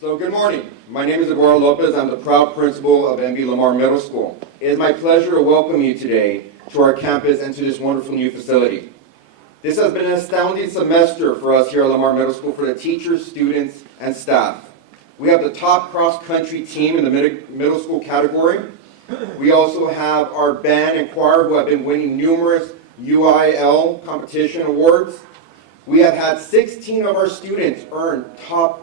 So good morning. My name is Eduardo Lopez. I'm the proud principal of MB Lamar Middle School. It is my pleasure to welcome you today to our campus and to this wonderful new facility. This has been an astounding semester for us here at Lamar Middle School for the teachers, students, and staff. We have the top cross-country team in the middle school category. We also have our band and choir who have been winning numerous UIL competition awards. We have had 16 of our students earn top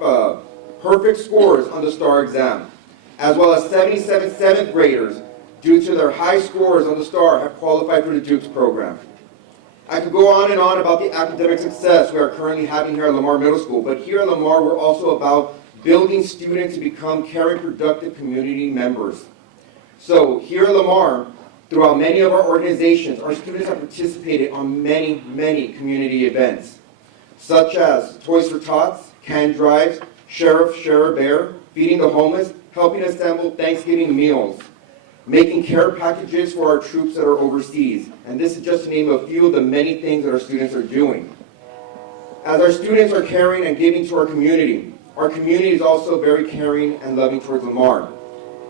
perfect scores on the STAR exam, as well as 77 seventh graders, due to their high scores on the STAR, have qualified for the Dukes program. I could go on and on about the academic success we are currently having here at Lamar Middle School, but here at Lamar we're also about building students to become caring, productive community members. So here at Lamar, throughout many of our organizations, our students have participated on many, many community events, such as Toys for Tots, can drives, Sheriff Share a Bear, feeding the homeless, helping assemble Thanksgiving meals, making care packages for our troops that are overseas. And this is just to name a few of the many things that our students are doing. As our students are caring and giving to our community is also very caring and loving towards Lamar.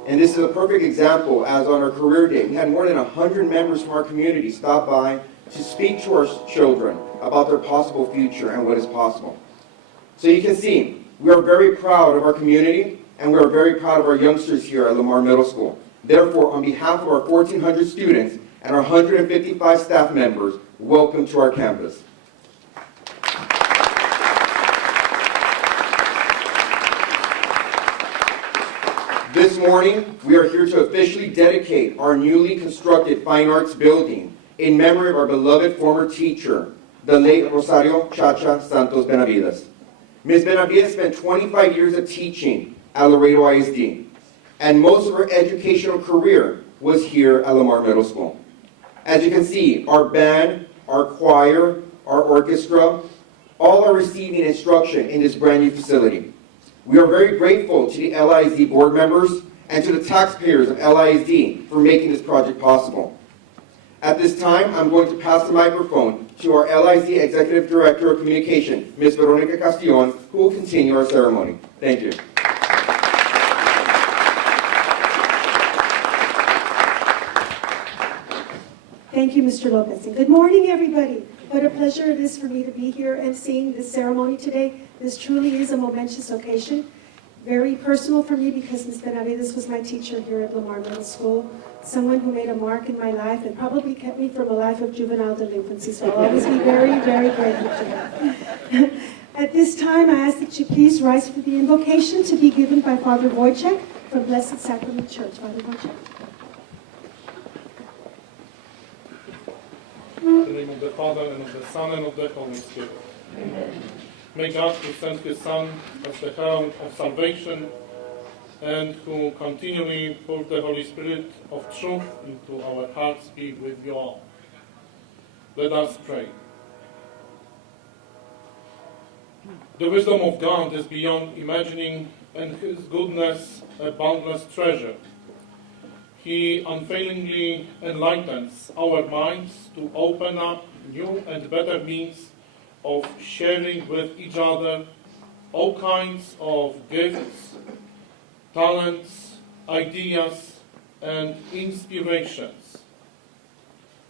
And this is a perfect example, as on our career day, we had more than 100 members from our community stop by to speak to our children about their possible future and what is possible. So you can see, we are very proud of our community, and we are very proud of our youngsters here at Lamar Middle School. Therefore, on behalf of our 1,400 students and our 155 staff members, welcome to our campus. This morning, we are here to officially dedicate our newly constructed Fine Arts building in memory of our beloved former teacher, the late Rosario ChaCha Benavides. Ms. Benavides spent 25 years of teaching at LAREDO ISD, and most of her educational career was here at Lamar Middle School. As you can see, our band, our choir, our orchestra, all are receiving instruction in this brand new facility. We are very grateful to the LISD board members and to the taxpayers of LISD for making this project possible. At this time, I'm going to pass the microphone to our LISD Executive Director of Communication, Ms. Veronica Castillon, who will continue our ceremony. Thank you. Thank you, Mr. Lopez. And good morning, everybody. What a pleasure it is for me to be here and seeing this ceremony today. This truly is a momentous occasion. Very personal for me because Ms. Benavides was my teacher here at Lamar Middle School, someone who made a mark in my life and probably kept me from a life of juvenile delinquency. So I'll always be very, very grateful to her. At this time, I ask that you please rise for the invocation to be given by Father Wojciech from Blessed Sacrament Church. Father Wojciech. In the name of the Father, and of the Son, and of the Holy Spirit. Amen. May God, who sent His Son as the herald of salvation, and who continually poured the Holy Spirit of truth into our hearts, be with you all. Let us pray. The wisdom of God is beyond imagining, and His goodness a boundless treasure. He unfailingly enlightens our minds to open up new and better means of sharing with each other all kinds of gifts, talents, ideas, and inspirations.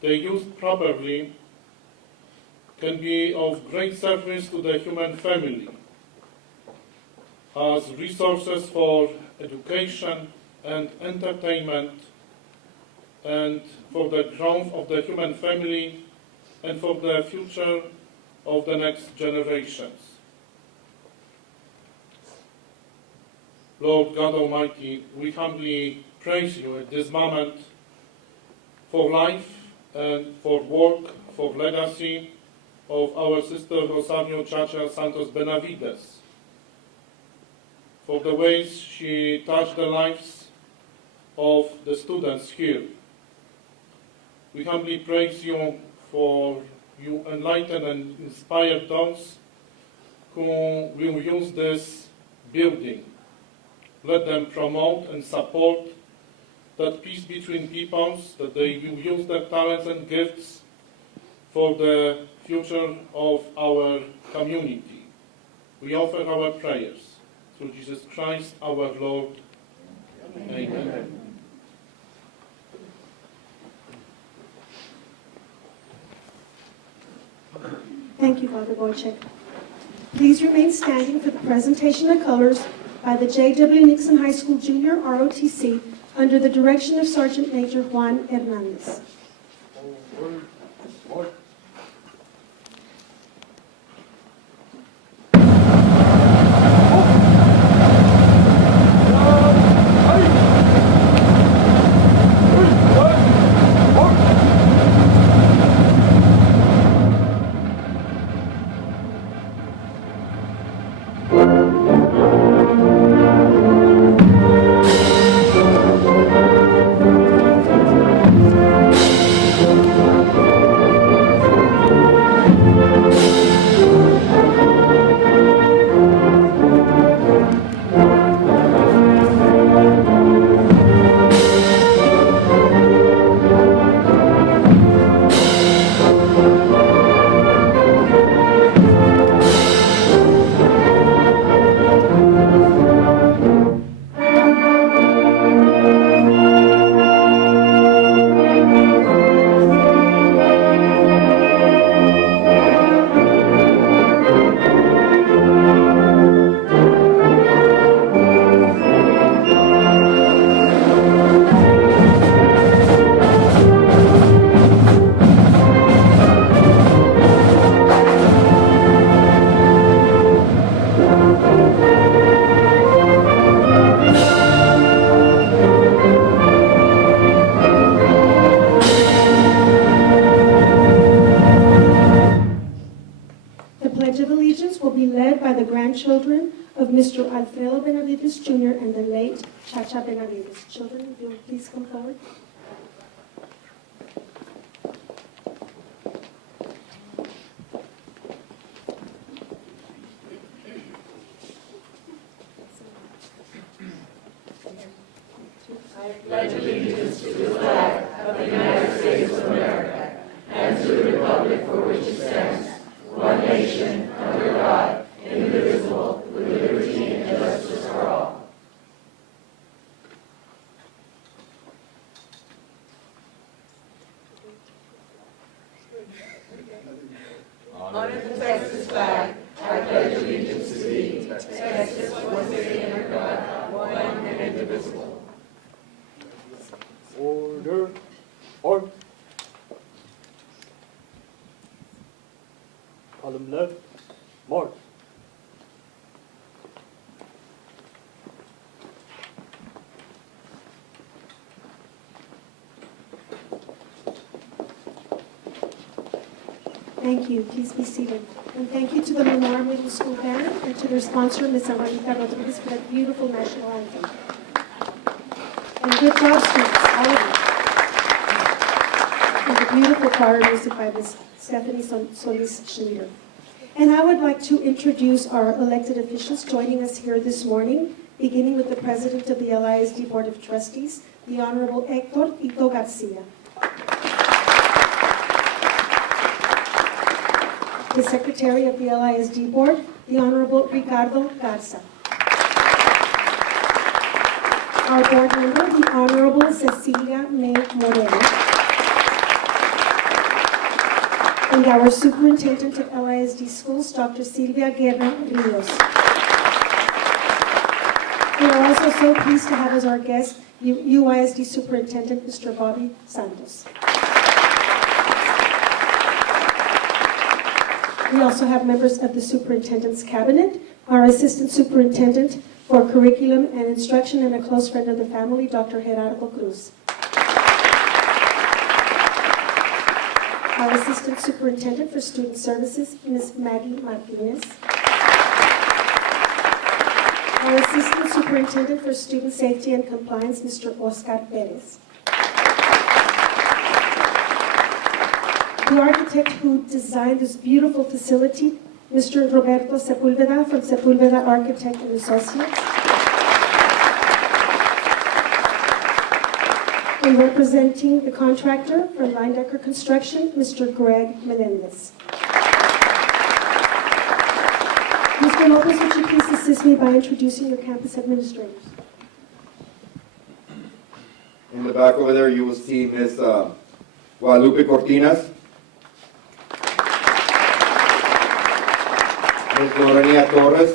They used properly can be of great service to the human family as resources for education and entertainment, and for the growth of the human family, and for the future of the next generations. Lord God Almighty, we humbly praise you at this moment for life and for work, for legacy of our sister Rosario ChaCha Benavides, for the ways she touched the lives of the students here. We humbly praise you for you enlighten and inspire those who will use this building. Let them promote and support that peace between peoples, that they will use their talents and gifts for the future of our community. We offer our prayers. through Jesus Christ our Lord. Amen. Thank you, Father Wojciech. Please remain standing for the presentation of colors by the J.W. Nixon High School Junior ROTC under the direction of Sergeant Major Juan Hernandez. Grandchildren of Mr. Alfredo Benavides Jr. and the late ChaCha Benavides. Children, if you'll please come forward. I pledge allegiance to the flag of the United States of America and to the republic for which it stands, one nation, under God, indivisible, with liberty and justice for all. Honor the Texas flag. I pledge allegiance to thee, Texas, one city under God, one and indivisible. Order. Order. Column left. March. Thank you. Please be seated. And thank you to the Lamar Middle School band and to their sponsor, Ms. Amarita Rodriguez, for that beautiful national anthem. And good job, students, all of you. And the beautiful choir music by Ms. Stephanie Solis Schmieder. And I would like to introduce our elected officials joining us here this morning, beginning with the President of the LISD Board of Trustees, the Honorable Hector Tito Garcia. The Secretary of the LISD Board, the Honorable Ricardo Garza. Our board member, the Honorable Cecilia May Moreno. And our Superintendent of LISD Schools, Dr. Silvia Guerra Rios. We are also so pleased to have as our guest UISD Superintendent, Mr. Bobby Santos. We also have members of the Superintendent's Cabinet, our Assistant Superintendent for Curriculum and Instruction and a close friend of the family, Dr. Gerardo Cruz. Our Assistant Superintendent for Student Services, Ms. Maggie Martinez. Our Assistant Superintendent for Student Safety and Compliance, Mr. Oscar Perez. The architect who designed this beautiful facility, Mr. Roberto Sepulveda from Sepulveda Architect and Associates. And representing the contractor from Linedecker Construction, Mr. Greg Menendez. Mr. Lopez, would you please assist me by introducing your campus administrators. In the back over there, you will see Ms. Guadalupe Cortinas, Ms. Lorena Torres,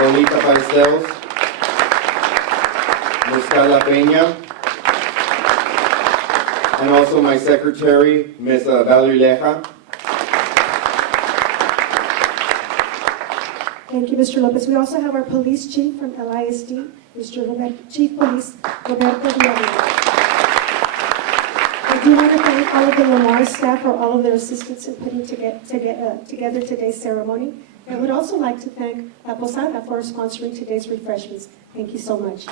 Lolita Paisteos, Ms. Carla Peña, and also my secretary, Ms. Valerie Leja. Thank you, Mr. Lopez. We also have our police chief from LISD, Chief Police Roberto Villarreal. I do want to thank all of the Lamar staff for all of their assistance in putting together today's ceremony. I would also like to thank La Posada for sponsoring today's refreshments. Thank you so much.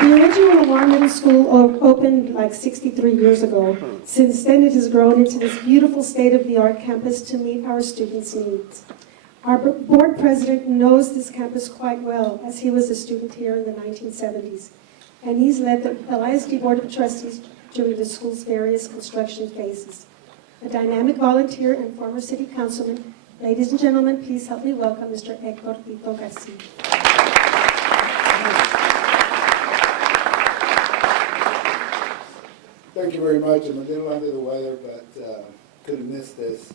The original Lamar Middle School opened like 63 years ago. Since then, it has grown into this beautiful state-of-the-art campus to meet our students' needs. Our board president knows this campus quite well, as he was a student here in the 1970s. And he's led the LISD Board of Trustees during the school's various construction phases. A dynamic volunteer and former city councilman, ladies and gentlemen, please help me welcome Mr. Hector Tito Garcia. Thank you very much. I'm a little under the weather, but could have missed this.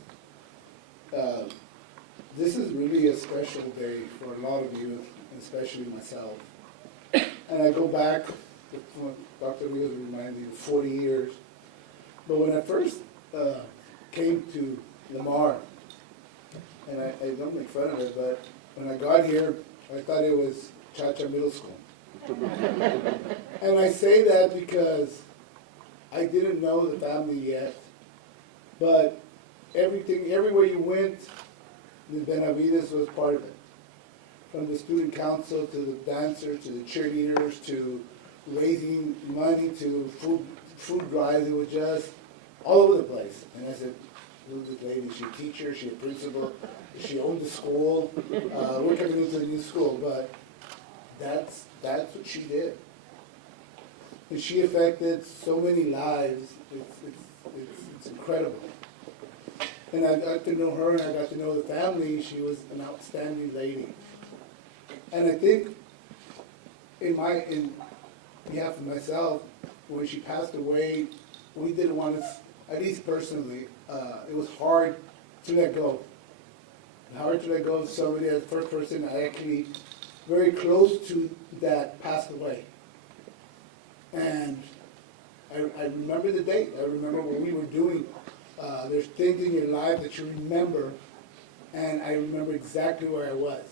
This is really a special day for a lot of you, especially myself. And I go back, what Dr. Rios reminded me, 40 years. But when I first came to Lamar, and I don't make fun of it, but when I got here, I thought it was ChaCha Middle School. And I say that because I didn't know the family yet, but everywhere you went, Ms. Benavides was part of it. From the student council, to the dancers, to the cheerleaders, to raising money, to food drives, it was just all over the place. And I said, who's this lady? Is she a teacher? Is she a principal? Does she own the school? We're coming into the new school, but that's what she did. And she affected so many lives. It's incredible. And I got to know her, and I got to know the family. She was an outstanding lady. And I think, in behalf of myself, when she passed away, we didn't want to, at least personally, it was hard to let go. Hard to let go of somebody, as the first person I actually very close to that passed away. And I remember the date. I remember what we were doing. There's things in your life that you remember, and I remember exactly where I was.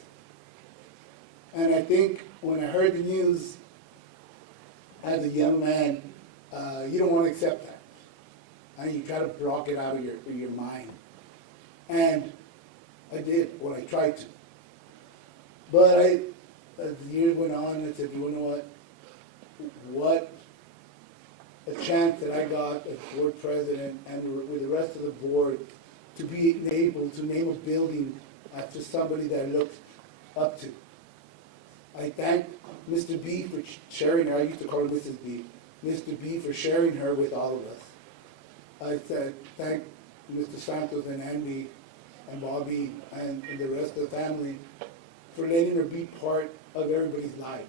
And I think when I heard the news, as a young man, you don't want to accept that. And you gotta block it out of your mind. And I did, or I tried to. But as the years went on, I said, you know what? What a chance that I got as board president and with the rest of the board to be able to name a building after somebody that I looked up to. I thank Mr. B for sharing her. I used to call her Mrs. B. Mr. B for sharing her with all of us. I thank Mr. Santos and Andy and Bobby and the rest of the family for letting her be part of everybody's life.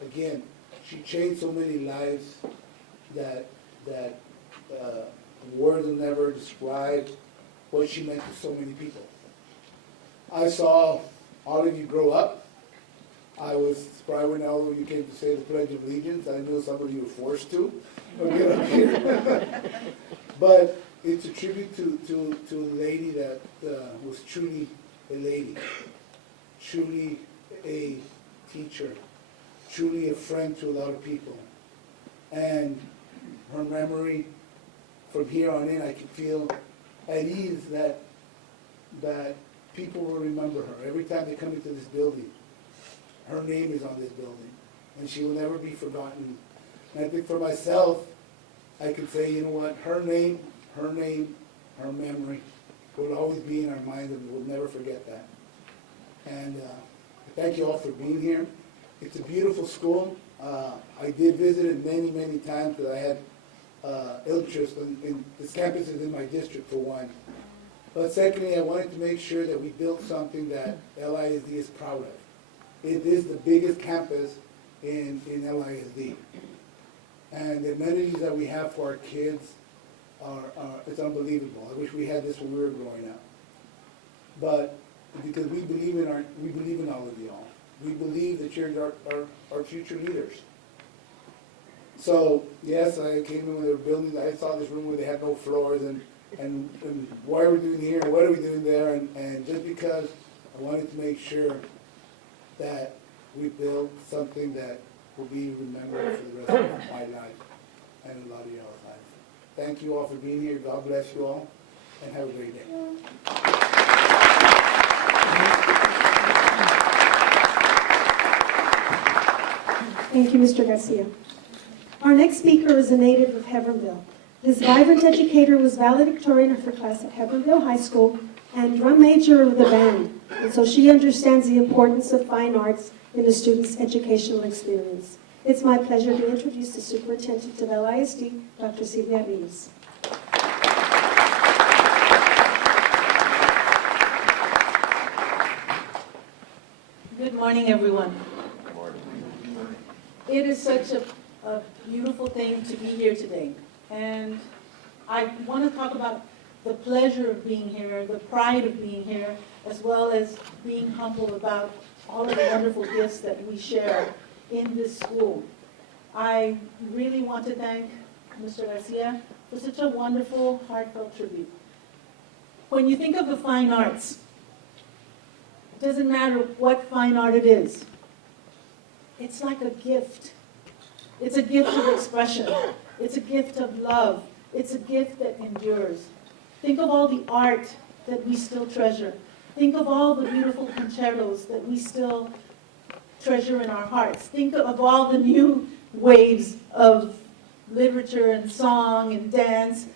Again, she changed so many lives that words will never describe what she meant to so many people. I saw all of you grow up. I was surprised when all of you came to say the Pledge of Allegiance. I know some of you were forced to get up here. But it's a tribute to a lady that was truly a lady, truly a teacher, truly a friend to a lot of people. And her memory, from here on in, I can feel at ease that people will remember her. Every time they come into this building, her name is on this building, and she will never be forgotten. And I think for myself, I can say, you know what, her name, her memory will always be in our minds, and we'll never forget that. And thank you all for being here. It's a beautiful school. I did visit it many, many times because I had interest in this campus is in my district for one. But secondly, I wanted to make sure that we built something that LISD is proud of. It is the biggest campus in LISD. And the amenities that we have for our kids it's unbelievable. I wish we had this when we were growing up. But because we believe in all of y'all. We believe that you're our future leaders. So yes, I came in when they were building. I saw this room where they had no floors, and what are we doing here? What are we doing there? And just because I wanted to make sure that we build something that will be remembered for the rest of my life and a lot of y'all's life. Thank you all for being here. God bless you all, and have a great day. Thank you, Mr. Garcia. Our next speaker is a native of Hebbronville. This vibrant educator was valedictorian of her class at Hebbronville High School and drum major of the band, and so she understands the importance of fine arts in a student's educational experience. It's my pleasure to introduce the superintendent of LISD, Dr. Silvia Rivas. Good morning, everyone. It is such a beautiful thing to be here today. And I want to talk about the pleasure of being here, the pride of being here, as well as being humble about all of the wonderful gifts that we share in this school. I really want to thank Mr. Garcia for such a wonderful, heartfelt tribute. When you think of the fine arts, it doesn't matter what fine art it is. It's like a gift. It's a gift of expression. It's a gift of love. It's a gift that endures. Think of all the art that we still treasure. Think of all the beautiful concertos that we still treasure in our hearts. Think of all the new waves of literature and song and dance.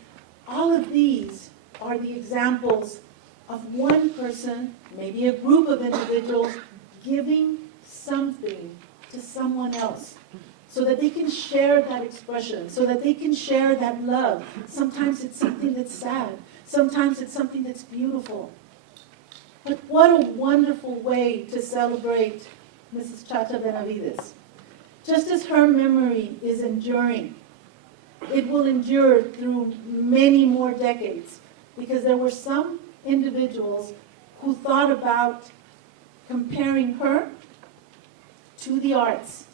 All of these are the examples of one person, maybe a group of individuals, giving something to someone else so that they can share that expression, so that they can share that love. Sometimes it's something that's sad. Sometimes it's something that's beautiful. But what a wonderful way to celebrate Mrs. ChaCha Benavides. Just as her memory is enduring, it will endure through many more decades, because there were some individuals who thought about comparing her to the arts.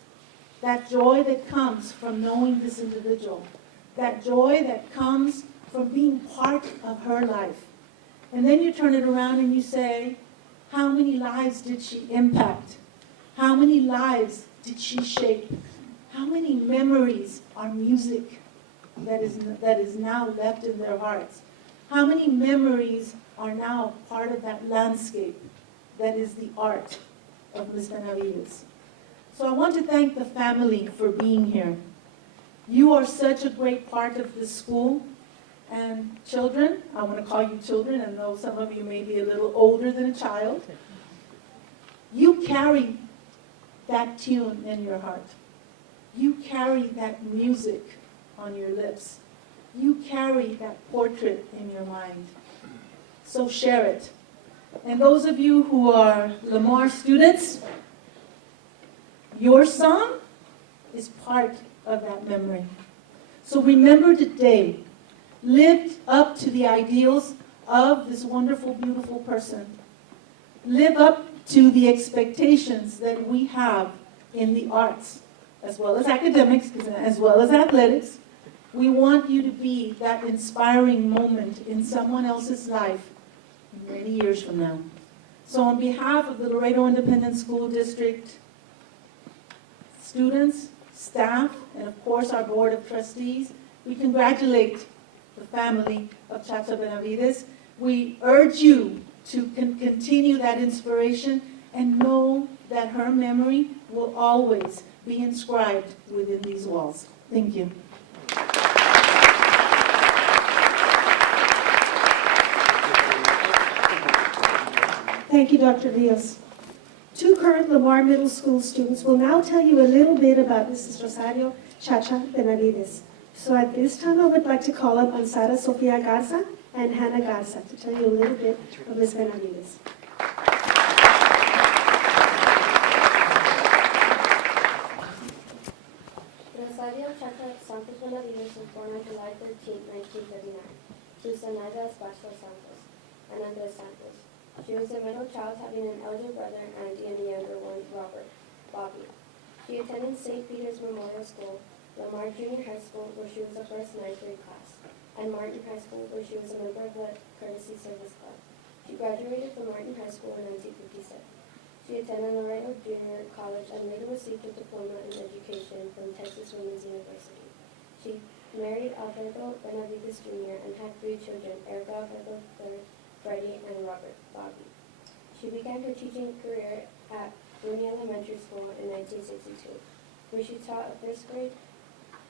That joy that comes from knowing this individual. That joy that comes from being part of her life. And then you turn it around and you say, how many lives did she impact? How many lives did she shape? How many memories are music that is now left in their hearts? How many memories are now part of that landscape that is the art of Ms. Benavides? So I want to thank the family for being here. You are such a great part of this school. And children, I want to call you children, and though some of you may be a little older than a child, you carry that tune in your heart. You carry that music on your lips. You carry that portrait in your mind. So share it. And those of you who are Lamar students, your song is part of that memory. So remember today, live up to the ideals of this wonderful, beautiful person. Live up to the expectations that we have in the arts, as well as academics, as well as athletics. We want you to be that inspiring moment in someone else's life many years from now. So on behalf of the Laredo Independent School District, students, staff, and of course our Board of Trustees, we congratulate the family of ChaCha Benavides. We urge you to continue that inspiration and know that her memory will always be inscribed within these walls. Thank you. Thank you, Dr. Rios. Two current Lamar Middle School students will now tell you a little bit about Mrs. Rosario ChaCha Benavides. So at this time, I would like to call up on Sara Sofia Garza and Hannah Garza to tell you a little bit of Ms. Benavides. Rosario ChaCha Benavides was born on July 13, 1939, to Zenaida Esparza Santos and Andres Santos. She was the middle child, having an elder brother, Andy, and a younger one, Robert, Bobby. She attended St. Peter's Memorial School, Lamar Junior High School, where she was the first ninth grade class, and Martin High School, where she was a member of the Courtesy Service Club. She graduated from Martin High School in 1957. She attended LAREDO Junior College and later received a diploma in education from Texas Women's University. She married Alfredo Benavides Jr. and had 3 children, Erica, Alfredo III, Freddie, and Robert, Bobby. She began her teaching career at Rooney Elementary School in 1962, where she taught first grade,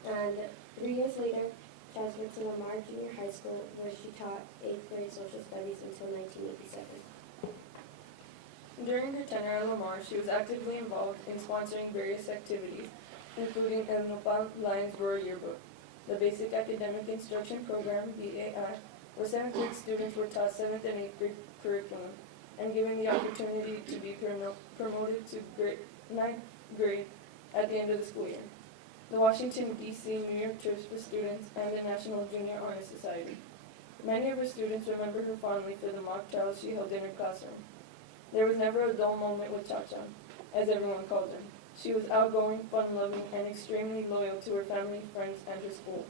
and 3 years later transferred to Lamar Junior High School, where she taught 8th grade social studies until 1987. During her tenure at Lamar, she was actively involved in sponsoring various activities, including El Nopal Lions Rural Yearbook, the Basic Academic Instruction Program, BAI, where 7th grade students were taught 7th and 8th grade curriculum, and given the opportunity to be promoted to 9th grade at the end of the school year. The Washington, D.C. New York trips for students, and the National Junior Honor Society. Many of her students remember her fondly for the mock trials she held in her classroom. There was never a dull moment with ChaCha, as everyone called her. She was outgoing, fun-loving, and extremely loyal to her family, friends, and her school.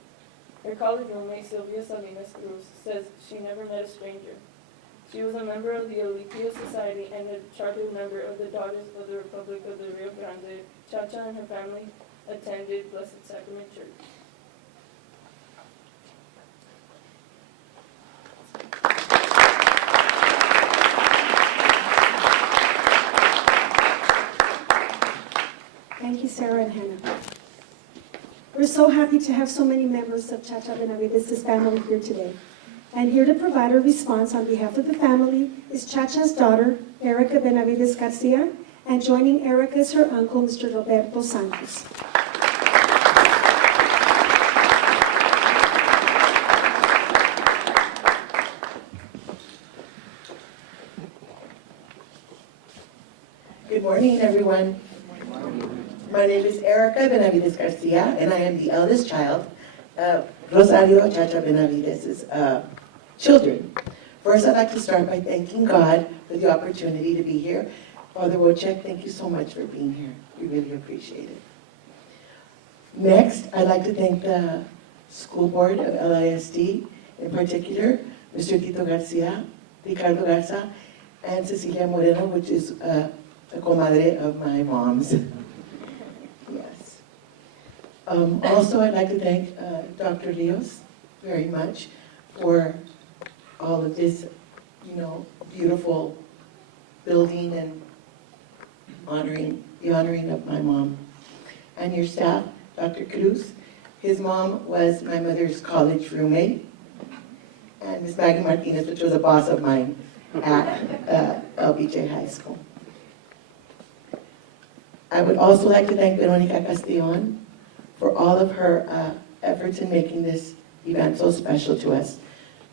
Her college roommate, Sylvia Salinas Cruz, says she never met a stranger. She was a member of the Alipio Society and a chartered member of the Daughters of the Republic of the Rio Grande. ChaCha and her family attended Blessed Sacrament Church. Thank you, Sarah and Hannah. We're so happy to have so many members of ChaCha Benavides' family here today. And here to provide a response on behalf of the family is ChaCha's daughter, Erica Benavides Garcia, and joining Erica is her uncle, Mr. Roberto Santos. Good morning, everyone. My name is Erica Benavides Garcia, and I am the eldest child of Rosario ChaCha Benavides' children. First, I'd like to start by thanking God for the opportunity to be here. Father Wojciech, thank you so much for being here. We really appreciate it. Next, I'd like to thank the school board of LISD, in particular, Mr. Tito Garcia, Ricardo Garza, and Cecilia Moreno, which is a comadre of my mom's. Yes. Also, I'd like to thank Dr. Rios very much for all of this, beautiful building and the honoring of my mom. And your staff, Dr. Cruz. His mom was my mother's college roommate. And Miss Maggie Martinez, which was a boss of mine at LBJ High School. I would also like to thank Veronica Castillon for all of her efforts in making this event so special to us.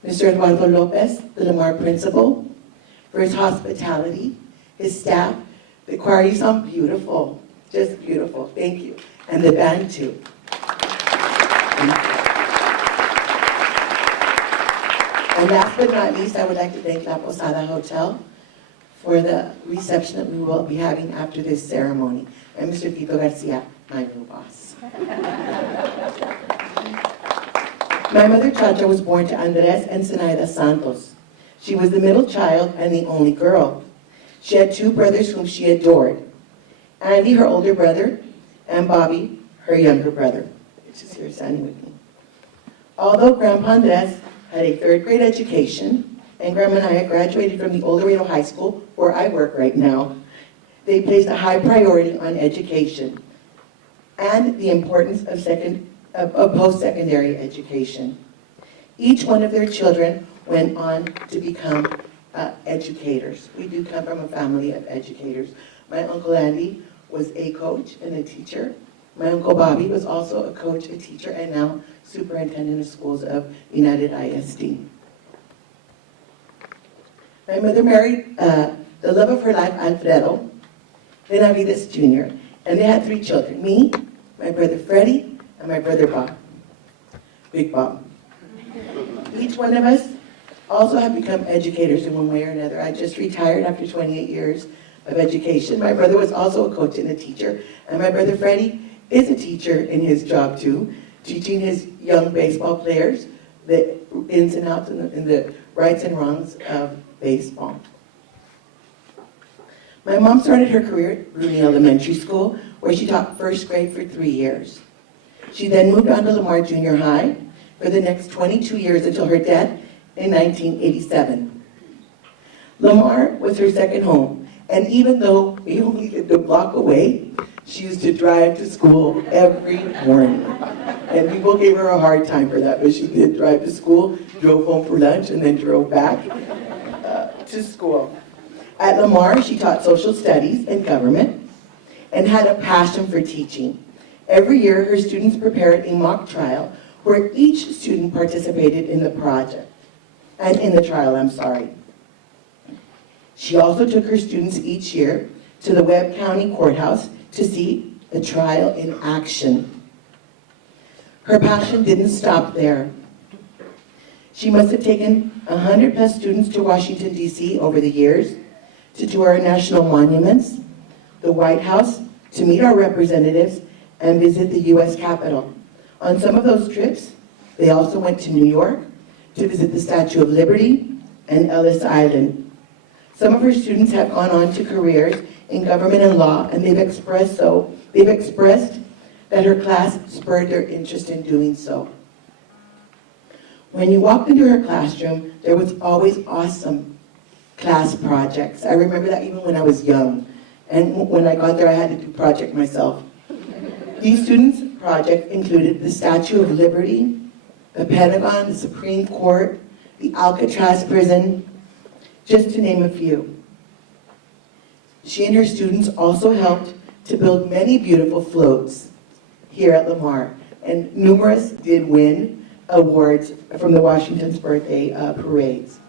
Mr. Eduardo Lopez, the Lamar principal, for his hospitality, his staff. The choir, you sound beautiful, just beautiful, thank you. And the band too. And last but not least, I would like to thank La Posada Hotel for the reception that we will be having after this ceremony. And Mr. Tito Garcia, my new boss. My mother, ChaCha, was born to Andres and Zenaida Santos. She was the middle child and the only girl. She had 2 brothers whom she adored. Andy, her older brother, and Bobby, her younger brother, which is here standing with me. Although Grandpa Andres had a 3rd grade education, and Grandma Naya graduated from the Old Laredo High School, where I work right now, they placed a high priority on education and the importance of post-secondary education. Each one of their children went on to become educators. We do come from a family of educators. My Uncle Andy was a coach and a teacher. My Uncle Bobby was also a coach, a teacher, and now superintendent of schools of United ISD. My mother married the love of her life, Alfredo Benavides Jr., and they had 3 children, me, my brother Freddie, and my brother Bob, Big Bob. Each one of us also have become educators in one way or another. I just retired after 28 years of education. My brother was also a coach and a teacher, and my brother Freddie is a teacher in his job too, teaching his young baseball players the ins and outs and the rights and wrongs of baseball. My mom started her career at Rooney Elementary School, where she taught first grade for 3 years. She then moved on to Lamar Junior High for the next 22 years until her death in 1987. Lamar was her second home, and even though we only lived a block away, she used to drive to school every morning. And people gave her a hard time for that, but she did drive to school, drove home for lunch, and then drove back to school. At Lamar, she taught social studies and government and had a passion for teaching. Every year, her students prepared a mock trial where each student participated in the project, and in the trial, I'm sorry. She also took her students each year to the Webb County Courthouse to see the trial in action. Her passion didn't stop there. She must have taken 100+ students to Washington, D.C. over the years to tour our national monuments, the White House, to meet our representatives, and visit the U.S. Capitol. On some of those trips, they also went to New York to visit the Statue of Liberty and Ellis Island. Some of her students have gone on to careers in government and law, and they've expressed that her class spurred their interest in doing so. When you walked into her classroom, there was always awesome class projects. I remember that even when I was young. And when I got there, I had to do project myself. These students' project included the Statue of Liberty, the Pentagon, the Supreme Court, the Alcatraz prison, just to name a few. She and her students also helped to build many beautiful floats here at Lamar, and numerous did win awards from the Washington's birthday parades.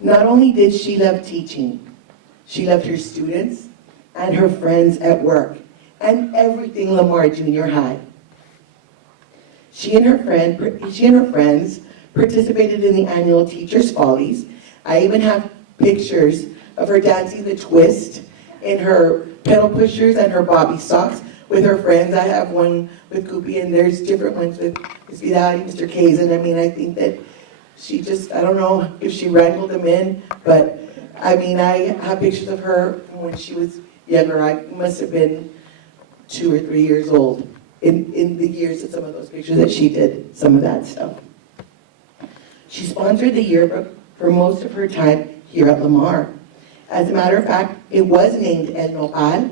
Not only did she love teaching, she loved her students and her friends at work, and everything Lamar Junior High. She and her friends participated in the annual Teachers' Follies. I even have pictures of her dancing the twist in her pedal pushers and her bobby socks with her friends. I have one with Koopy, and there's different ones with Ms. Vidal and Mr. Kazan. I mean, I think that she just, I don't know if she wrangled them in, but I mean, I have pictures of her from when she was younger. I must have been 2 or 3 years old in the years of some of those pictures that she did some of that stuff. She sponsored the yearbook for most of her time here at Lamar. As a matter of fact, it was named El Nopal,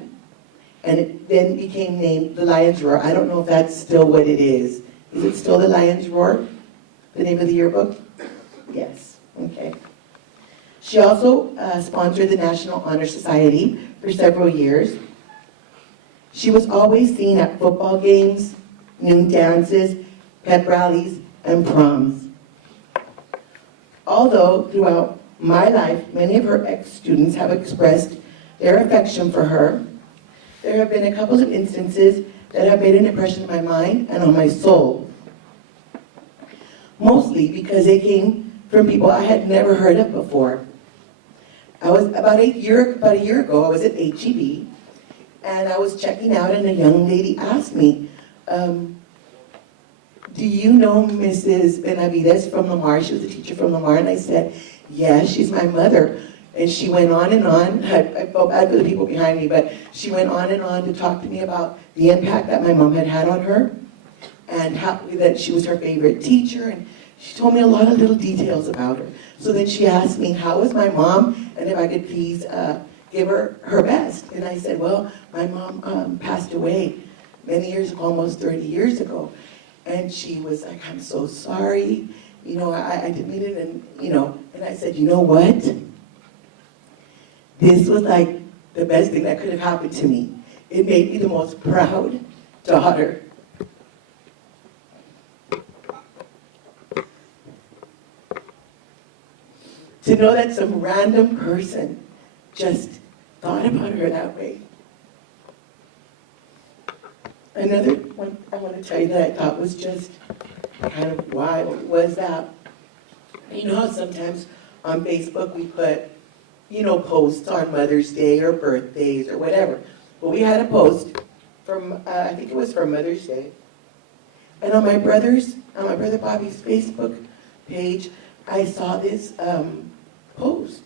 and it then became named the Lion's Roar. I don't know if that's still what it is. Is it still the Lion's Roar, the name of the yearbook? Yes, okay. She also sponsored the National Honor Society for several years. She was always seen at football games, noon dances, pep rallies, and proms. Although throughout my life, many of her ex-students have expressed their affection for her, there have been a couple of instances that have made an impression on my mind and on my soul. Mostly because they came from people I had never heard of before. I was about a year ago, I was at HEB, and I was checking out, and a young lady asked me, do you know Mrs. Benavides from Lamar? She was a teacher from Lamar, and I said, yes, she's my mother. And she went on and on. I felt bad for the people behind me, but she went on and on to talk to me about the impact that my mom had on her, and how that she was her favorite teacher, and she told me a lot of little details about her. So then she asked me, how was my mom, and if I could please give her her best. And I said, well, my mom passed away many years ago, almost 30 years ago. And she was like, I'm so sorry. You know, I didn't mean it, and, you know. And I said, you know what? This was like the best thing that could have happened to me. It made me the most proud daughter. to know that some random person just thought about her that way. Another one I want to tell you that I thought was just kind of wild was that, you know how sometimes on Facebook we put, you know, posts on Mother's Day or birthdays or whatever. Well, we had a post from, I think it was for Mother's Day. And on my brother Bobby's Facebook page, I saw this post.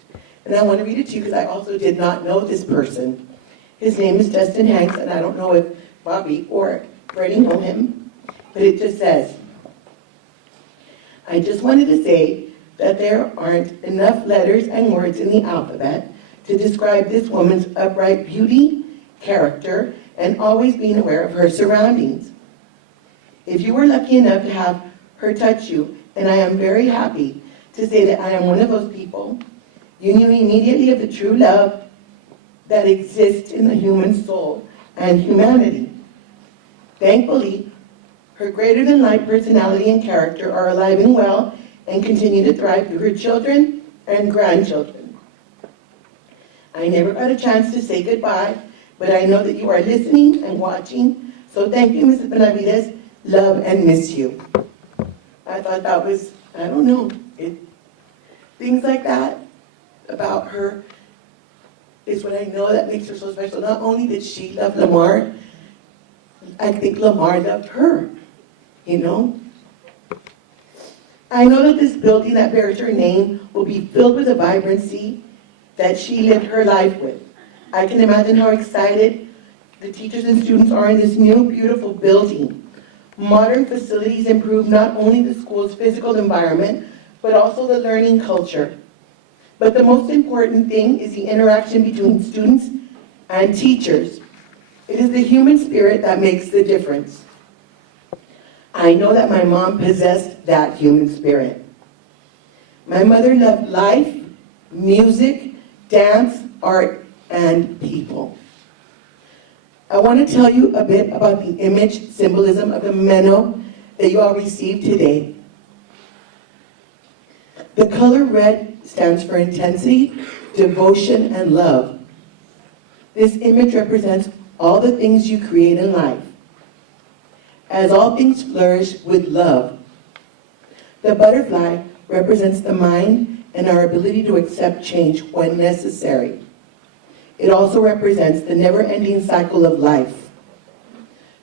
And I want to read it to you because I also did not know this person. His name is Dustin Hanks, and I don't know if Bobby or Freddie know him, but it just says, I just wanted to say that there aren't enough letters and words in the alphabet to describe this woman's upright beauty, character, and always being aware of her surroundings. If you were lucky enough to have her touch you, and I am very happy to say that I am one of those people, you knew immediately of the true love that exists in the human soul and humanity. Thankfully, her greater-than-life personality and character are alive and well and continue to thrive through her children and grandchildren. I never got a chance to say goodbye, but I know that you are listening and watching, so thank you, Mrs. Benavides. Love and miss you. I thought that was, I don't know, things like that about her is what I know that makes her so special. Not only did she love Lamar, I think Lamar loved her, you know? I know that this building that bears her name will be filled with the vibrancy that she lived her life with. I can imagine how excited the teachers and students are in this new, beautiful building. Modern facilities improve not only the school's physical environment, but also the learning culture. But the most important thing is the interaction between students and teachers. It is the human spirit that makes the difference. I know that my mom possessed that human spirit. My mother loved life, music, dance, art, and people. I want to tell you a bit about the image symbolism of the meno that you all received today. The color red stands for intensity, devotion, and love. This image represents all the things you create in life. As all things flourish with love. The butterfly represents the mind and our ability to accept change when necessary. It also represents the never-ending cycle of life.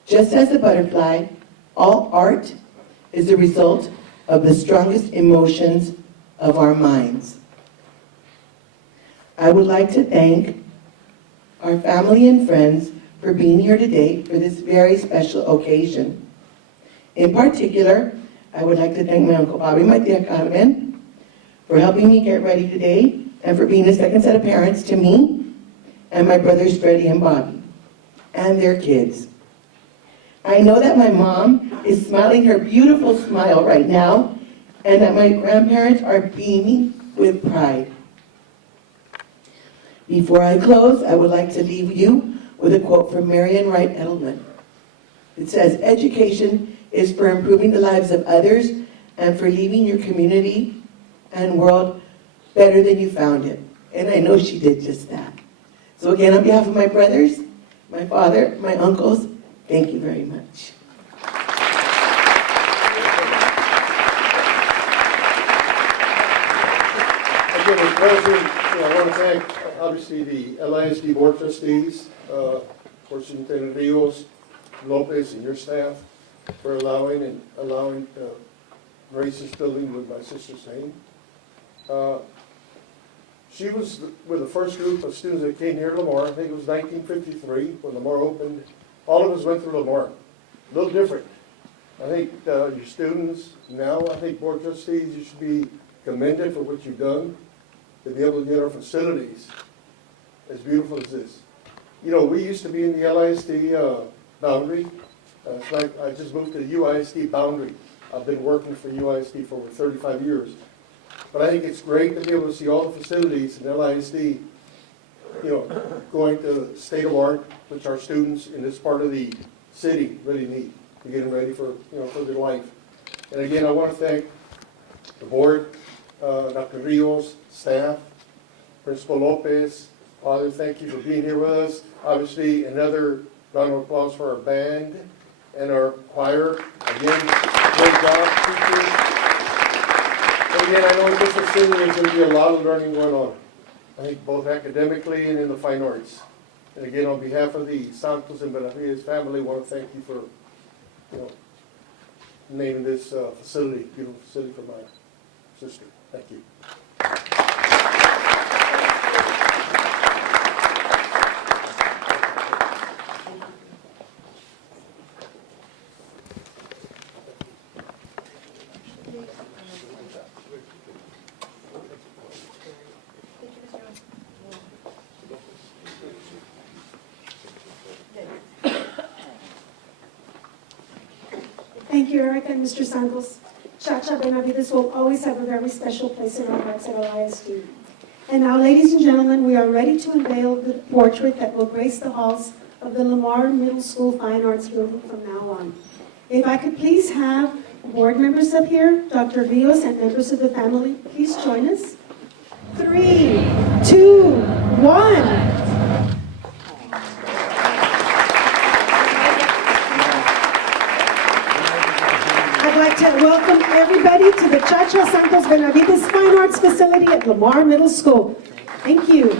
Just as the butterfly, all art is the result of the strongest emotions of our minds. I would like to thank our family and friends for being here today for this very special occasion. In particular, I would like to thank my Uncle Bobby, my tia Carmen, for helping me get ready today and for being a second set of parents to me and my brothers Freddie and Bobby, and their kids. I know that my mom is smiling her beautiful smile right now, and that my grandparents are beaming with pride. Before I close, I would like to leave you with a quote from Marian Wright Edelman. It says, education is for improving the lives of others and for leaving your community and world better than you found it. And I know she did just that. So again, on behalf of my brothers, my father, my uncles, thank you very much. Again, it's a pleasure. I want to thank, obviously, the LISD Board Trustees, for Superintendent Rios, Lopez, and your staff for allowing grace this building with my sister's name. She was with the first group of students that came here to Lamar. I think it was 1953 when Lamar opened. All of us went through Lamar. A little different. I think your students now, I think board trustees, you should be commended for what you've done to be able to get our facilities as beautiful as this. You know, we used to be in the LISD boundary. It's like I just moved to the UISD boundary. I've been working for UISD for over 35 years. But I think it's great to be able to see all the facilities in LISD, you know, going to state of art, which our students in this part of the city really need to get them ready for, you know, for their life. And again, I want to thank the board Dr. Rios, staff, Principal Lopez. Father, thank you for being here with us. Obviously, another round of applause for our band and our choir. Again, great job, teachers. And again, I know in this facility there's going to be a lot of learning going on. I think both academically and in the fine arts. And again, on behalf of the Santos and Benavides family, I want to thank you for, naming this facility, beautiful facility for my sister. Thank you. Thank you, Eric and Mr. Santos. ChaCha Benavides will always have a very special place in our hearts at LISD. And now, ladies and gentlemen, we are ready to unveil the portrait that will grace the halls of the Lamar Middle School Fine Arts Building from now on. If I could please have board members up here, Dr. Rios and members of the family, please join us. 3, 2, 1. I'd like to welcome everybody to the ChaCha Santos Benavides Fine Arts Facility at Lamar Middle School. Thank you.